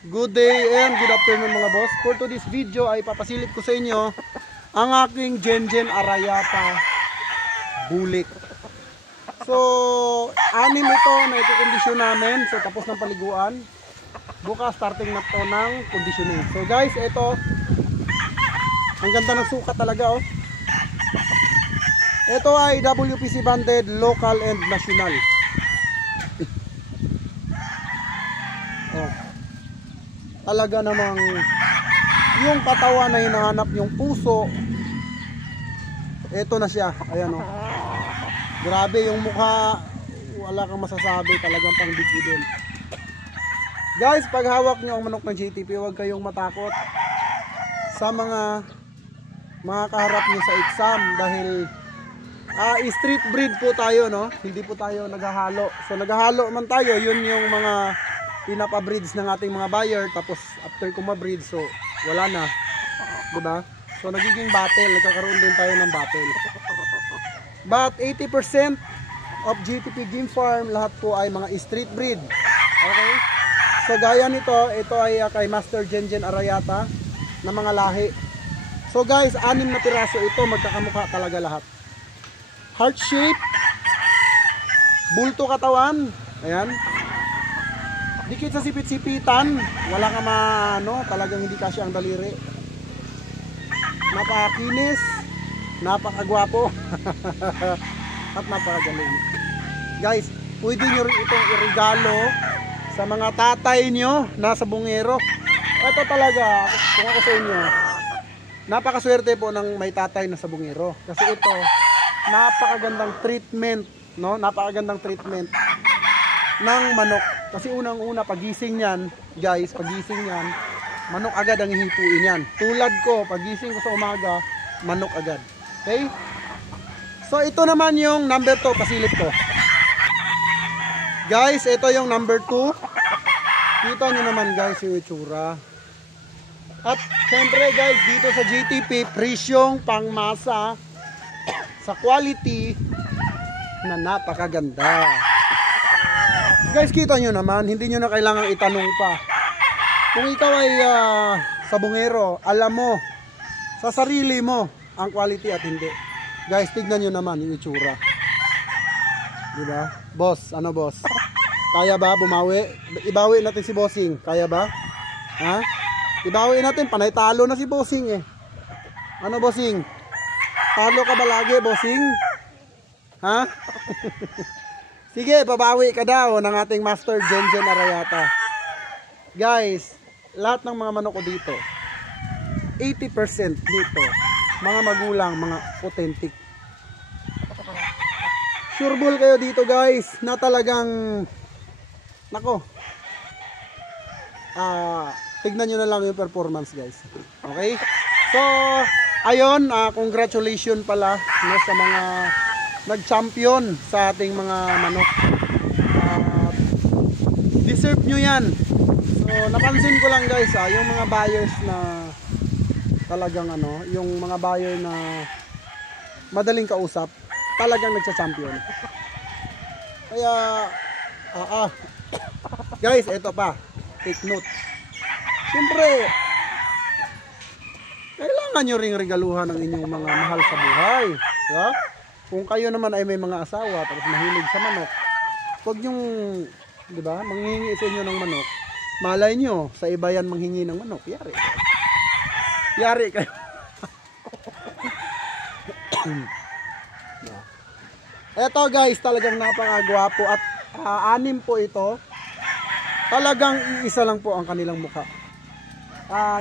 Good day and good afternoon mga boss. For today's video ay papasilip ko sa inyo ang aking Gengen Arayata bulik. So, anim ito na ito-kondisyon namin. So, tapos ng paliguan. Bukas starting na to ng conditioning. So guys, ito ang ganda ng sukat talaga oh. Ito ay WPC banded, local and national. Oh. Talaga namang yung katawan na hinahanap yung puso, ito na siya. Ayan oh. Grabe yung mukha, wala kang masasabi, talagang pang big din. Guys, pag hawak nyo ang manok ng JTP, huwag kayong matakot sa mga kaharap nyo sa exam dahil street breed po tayo, no? Hindi po tayo naghahalo. So naghahalo man tayo, yun yung mga pinapa-breeds ng ating mga buyer, tapos after ko ma-breed, so wala na, diba? So nagiging battle, nagkakaroon din tayo ng battle. But 80% of GTP Game Farm, lahat po ay mga street breed. Okay? So gaya nito, ito ay kay Master Gengen Arayata na mga lahi. So guys, 6 na piraso ito, magkakamukha talaga lahat. Heart shape, bulto katawan, ayan. Dikit sa sipit-sipitan, wala ka talagang hindi kasi ang daliri. Napakakinis, napakagwapo, at napakagaling. Guys, pwede nyo rin itong iregalo sa mga tatay nyo nasa bungero. Ito talaga, kung ako sa inyo, napakaswerte po ng may tatay na sa bungero. Kasi ito, napakagandang treatment, no? Napakagandang treatment ng manok. Kasi unang-una, pagising yan, guys, pagising yan, manok agad ang hihipuin yan. Tulad ko, pagising ko sa umaga, manok agad. Okay? So, ito naman yung number 2, pasilip ko. Guys, ito yung number 2. Kita nyo naman guys yung itsura. At syempre guys, dito sa GTP, presyong pangmasa sa quality na napakaganda. Guys, kita nyo naman, hindi nyo na kailangan itanong pa. Kung ikaw ay sa bungero, alam mo sa sarili mo ang quality at hindi. Guys, tignan nyo naman yung itsura. Diba? Boss, ano boss? Kaya ba bumawi? Ibawi natin si bossing. Kaya ba? Ha? Ibawi natin, panay talo na si bossing eh. Ano bossing? Talo ka ba lagi bossing? Ha? Sige, babawi ka daw ng ating Master Gengen Arayata. Guys, lahat ng mga manok ko dito, 80% dito, mga magulang, mga authentic. Sureball kayo dito guys, na talagang, nako, tignan nyo na lang yung performance guys. Okay? So, ayun, congratulations pala no, sa mga nag-champion sa ating mga manok. Deserve nyo yan. So napansin ko lang guys yung mga buyers na talagang yung mga buyer na madaling kausap, talagang nagsa-champion. Kaya guys, eto pa, take note. Siyempre kailangan nyo ring regaluhan ang inyong mga mahal sa buhay, diba? Kung kayo naman ay may mga asawa tapos mahilig sa manok, huwag nyong, di ba, manghingi sa inyo ng manok. Malay nyo, sa iba yan manghingi ng manok. Yari. Yari kayo. Eto guys, talagang napakagwapo at 6 po ito. Talagang iisa lang po ang kanilang mukha.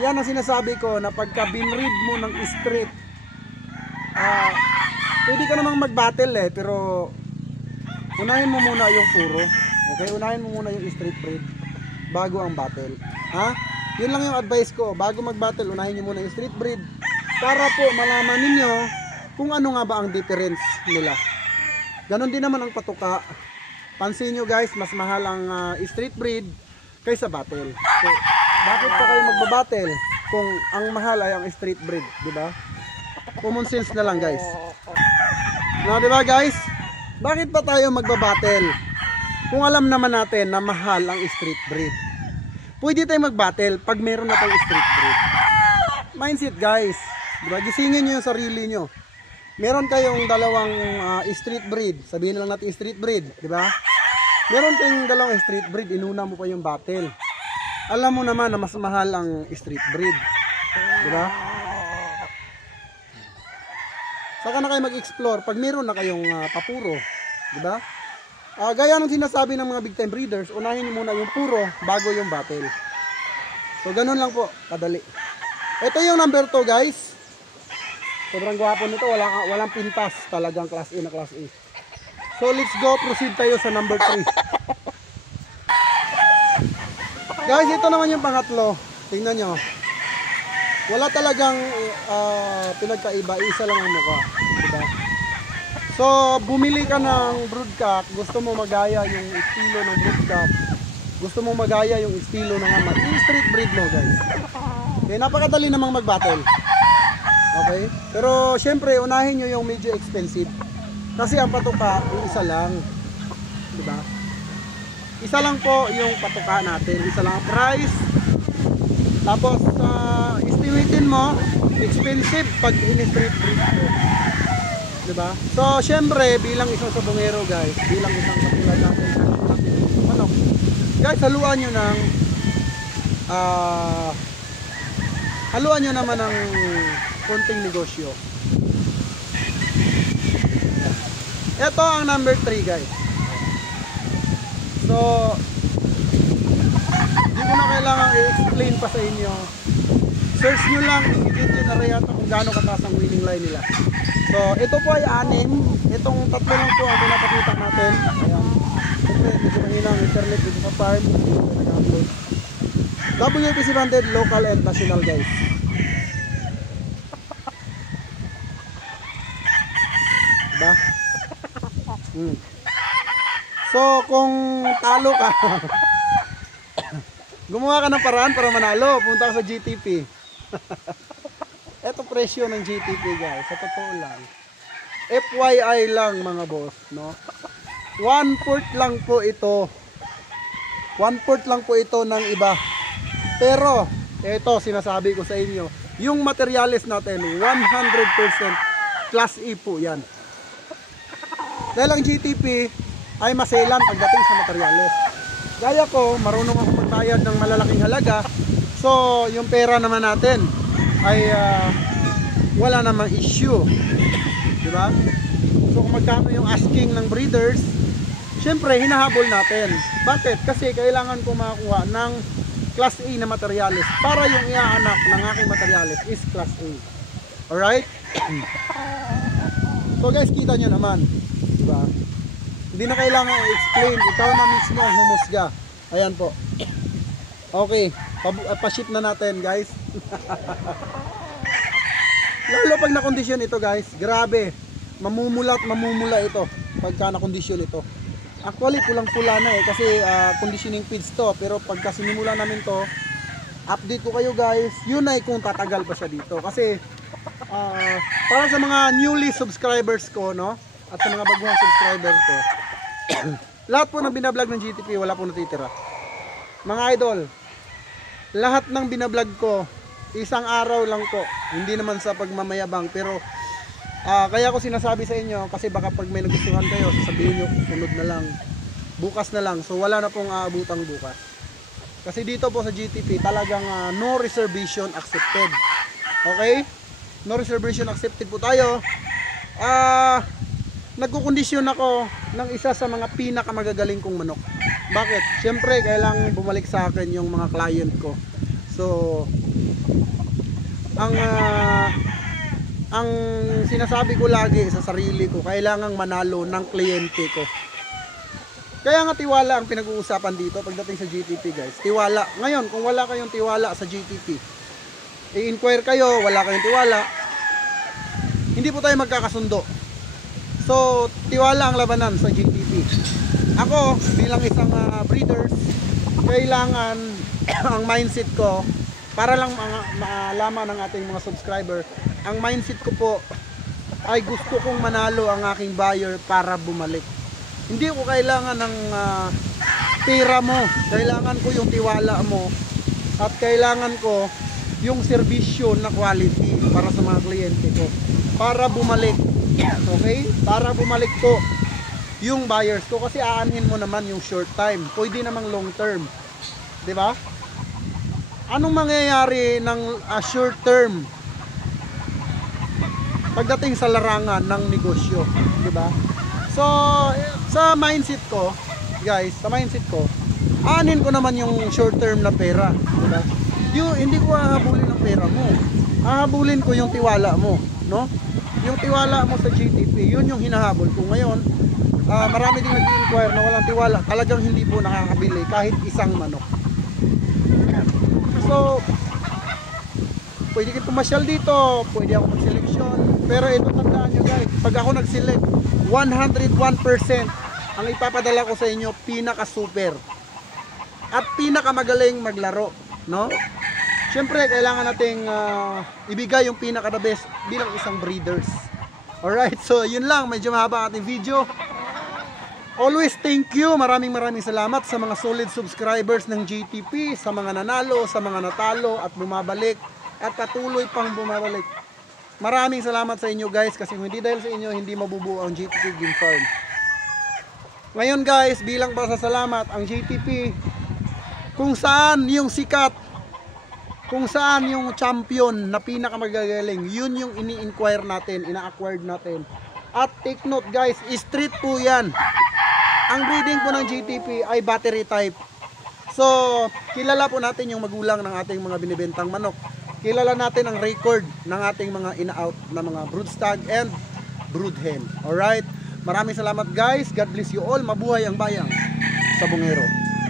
Yan ang sinasabi ko na pagka binread mo ng street, pwede ka namang mag-battle pero unahin mo muna yung puro. Okay, unahin mo muna yung street breed bago ang battle. Ha? Yun lang yung advice ko. Bago mag-battle, unahin niyo muna yung street breed para po malaman ninyo kung ano nga ba ang difference nila. Ganon din naman ang patuka. Pansin nyo guys, mas mahal ang street breed kaysa battle. So, bakit pa kayo magbabattle kung ang mahal ay ang street breed, di ba? Common sense na lang guys. No, di ba guys? Bakit pa tayo magbabattle kung alam naman natin na mahal ang street breed? pwede tayong mag-battle pag meron na tayong street breed. Mindset guys, diba? Gisingin nyo yung sarili nyo. Meron kayong dalawang street breed, sabihin lang natin street breed, diba? Meron kayong dalawang street breed, inuna mo pa yung battle. Alam mo naman na mas mahal ang street breed, diba? Saka na kayo mag-explore pag meron na kayong papuro, diba? Gaya ng sinasabi ng mga big time breeders, unahin niyo muna yung puro bago yung battle. So ganun lang po, kadali. Ito yung number 2 guys. Sobrang gwapo nito, walang pintas, talagang class A na class A. So let's go, proceed tayo sa number 3. Guys, ito naman yung pangatlo. Tingnan nyo. Wala talagang pinagkaiba, isa lang ang mukha, diba? So, bumili ka ng broodcock, gusto mo magaya yung estilo ng broodcock, gusto mo magaya yung estilo ng amat, yung street breed mo guys. Okay, napakadali namang mag-battle. Okay? Pero, syempre, unahin nyo yung medyo expensive. Kasi ang patuka, yung isa lang. Diba? Isa lang po yung patuka natin, isa lang ang price. Tapos, estimatein mo, expensive pag in-street breed mo. Diba? So, syempre, bilang isang sabongero guys, bilang isang katulad natin, ano, guys, haluan nyo naman ng konting negosyo. Ito ang number 3 guys. So, hindi ko na kailangan i-explain pa sa inyo. Search nyo lang, i-video na rin yata kung gaano kataas ang winning line nila. So, ito po ay 6. Itong tatlo lang po ang pinapakita natin. Ayan. Siyempre, dito kanina ang internet dito sa farm. WPC branded, local and national guys. Diba? So, kung talo ka, gumawa ka ng paraan para manalo. Punta ka sa GTP. Ito presyo ng GTP guys, sa totoo lang. FYI lang mga boss, no? 1/4 lang po ito. 1/4 lang po ito ng iba. Pero, ito sinasabi ko sa inyo, yung materials natin, 100% class E po yan. Dahil ang GTP ay maselan pagdating sa materials. Gaya ko, marunong ako magbayad ng malalaking halaga. So, yung pera naman natin ay wala namang issue, di ba? So kung magkano yung asking ng breeders, syempre hinahabol natin. Bakit? Kasi kailangan ko makakuha ng class A na materials para yung iaanak ng aking materials is class A. Alright? So guys, kita nyo naman, di ba? Hindi na kailangan i-explain, ikaw na mismo ang humusga. Ayan po. Okay, pa-ship na natin guys. Lalo pag na-condition ito guys, grabe. Mamumula ito pagka na-condition ito. Actually, pulang-pula na kasi conditioning feeds to. Pero pagka sinimula namin to, update ko kayo guys, yun ay kung tatagal pa siya dito. Kasi, para sa mga newly subscribers ko, no? At sa mga bagong subscriber ko, lahat po ng binablog ng GTP, wala po natitira. Mga idol, lahat ng binablog ko, isang araw lang po, hindi naman sa pagmamayabang, pero kaya ko sinasabi sa inyo kasi baka pag may nagustuhan kayo, sasabihin nyo sunod na lang, bukas na lang. So wala na pong aabutang bukas. Kasi dito po sa GTP talagang no reservation accepted. Okay? No reservation accepted po tayo. Nagkukondisyon ako ng isa sa mga pinakamagagaling kong manok. Bakit? Siyempre kailangan bumalik sa akin yung mga client ko. So ang sinasabi ko lagi sa sarili ko, kailangang manalo ng kliyente ko. Kaya nga tiwala ang pinag-uusapan dito pagdating sa GTP guys. Tiwala. Ngayon, kung wala kayong tiwala sa GTP, i-inquire kayo, wala kayong tiwala, hindi po tayo magkakasundo. So, tiwala ang labanan sa GTP. Ako, bilang isang breeders, kailangan ang mindset ko, para lang maalaman ng ating mga subscriber, ang mindset ko po ay gusto kong manalo ang aking buyer para bumalik. Hindi ko kailangan ng pera mo, kailangan ko yung tiwala mo, at kailangan ko yung serbisyo na quality para sa mga kliyente ko, para bumalik. Okay? Para bumalik po yung buyers ko, kasi aanhin mo naman yung short time, pwede namang long term, di ba? Anong mangyayari ng short term pagdating sa larangan ng negosyo, di ba? So sa mindset ko, guys, sa mindset ko, aanhin ko naman yung short term na pera, di ba? Hindi ko hahabulin ang pera mo, hahabulin ko yung tiwala mo, no? Yung tiwala mo sa GTP, yun yung hinahabol ko ngayon. Marami din nag-inquire na walang tiwala, talagang hindi po nakakabili kahit isang manok. So pwede kayo pumasyal dito, pwede ako mag-seleksyon, pero ito tandaan nyo guys, pag ako nag-select, 101% ang ipapadala ko sa inyo, pinaka super at pinaka magaling maglaro, no? Syempre kailangan nating ibigay yung pinaka the best bilang isang breeders. Alright, so yun lang, medyo mahaba ang ating video. Always thank you, maraming salamat sa mga solid subscribers ng GTP, sa mga nanalo, sa mga natalo at bumabalik at patuloy pang bumabalik. Maraming salamat sa inyo guys, kasi hindi dahil sa inyo hindi mabubuo ang GTP Game Farm. Ngayon guys, bilang pasasalamat, ang GTP, kung saan yung sikat, kung saan yung champion na pinakamagagaling, yun yung ini-inquire natin, ina-acquired natin. At take note guys, street po yan. Ang breeding po ng GTP ay battery type. So kilala po natin yung magulang ng ating mga binibentang manok. Kilala natin ang record ng ating mga in-out na mga brood stag and brood hen. Alright, maraming salamat guys, God bless you all, mabuhay ang bayang sa Bungero.